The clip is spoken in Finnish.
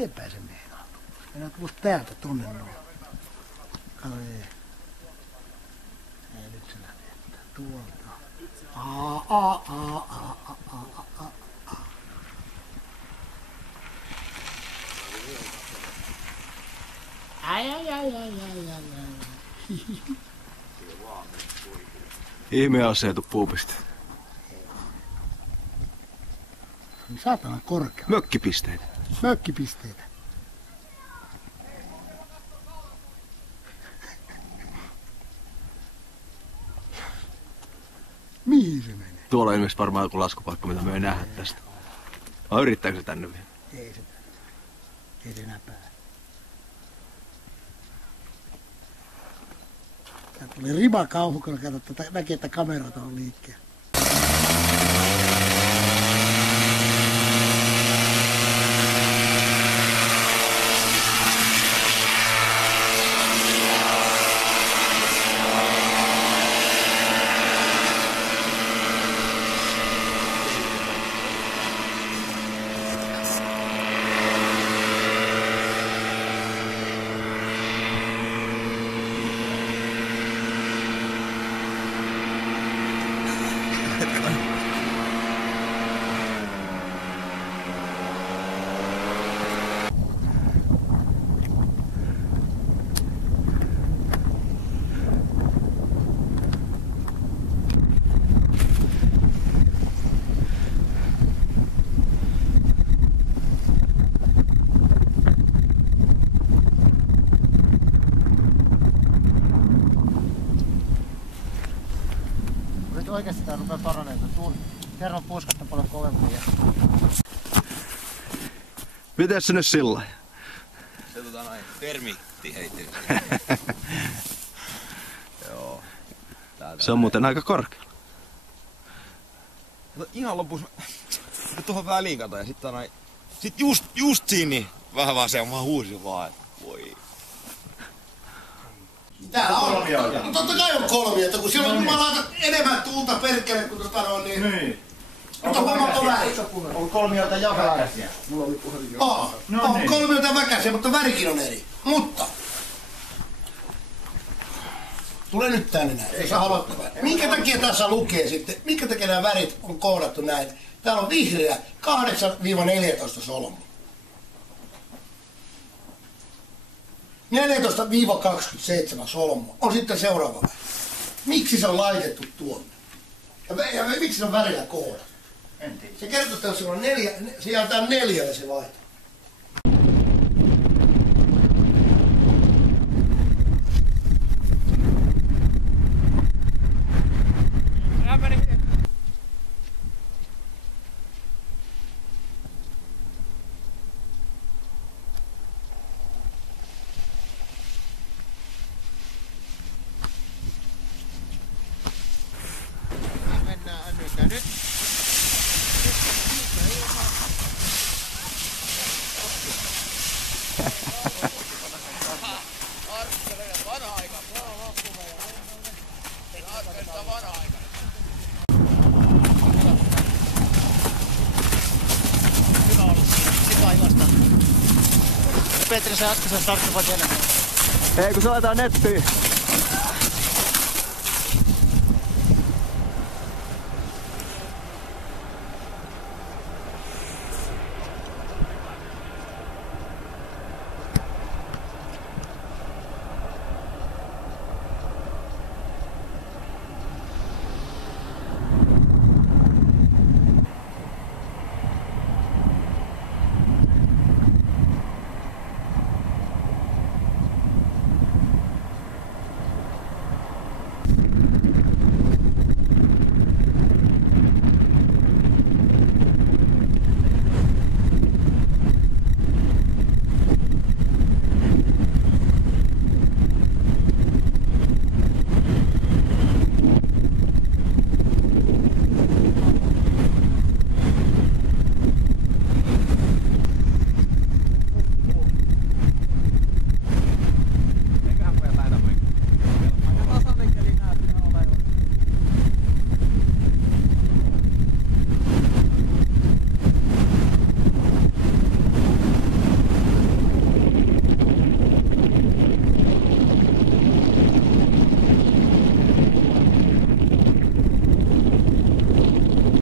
miten päin se meinaa? Mennään tuosta täältä tonne noin. Kato, ei nyt se lähtee. Tuolta. Ihme aseetu puupiste. Saatana korkea. Mökkipisteitä. Mökkipisteitä. Mihin se menee? Tuolla on ilmeisesti varmaan joku laskupaikka, mitä me ei nähdä tästä. Vai yrittääkö se tänne vielä? Ei se tänne. Ei se enää pääse. Tää tuli riba kauhukolla, kato, näkee, että kamerat on liikkeellä. Oikeasti tää rupee paranemaan. Tuun kerran puskasta paljon kovemmin. Miten se nyt sillä? Se noin termiitti heitti. Joo. Se on muuten aika korkealla. Ihan lopussa tuohon väliin kato ja sitten noin. Sit just siinä niin vähän vaan se mä huusin vaan, että voi. Täällä on. No totta kai on kolmioita, kun siellä on jumalauta enemmän tuulta perkele kuin niin. Mutta huomaatko väri? On kolmioita ja väkäsiä. On kolmioita ja väkäsiä, mutta värikin on eri. Mutta tule nyt tänne näin, jos haluat. Minkä takia tässä lukee sitten, minkä takia nämä värit on kohdattu näin? Täällä on vihreä 8-14 solmu. 14-27 solmu on sitten seuraava väri. Miksi se on laitettu tuonne? Ja miksi se on värillä kohdattu? En tiedä. Se kertoo, että se on 4, se jätetään 4 ja se vaihtaa. Nyt. Petri, sä äsken tarkkavat enemmän. Ei kun se laitetaan nettiin.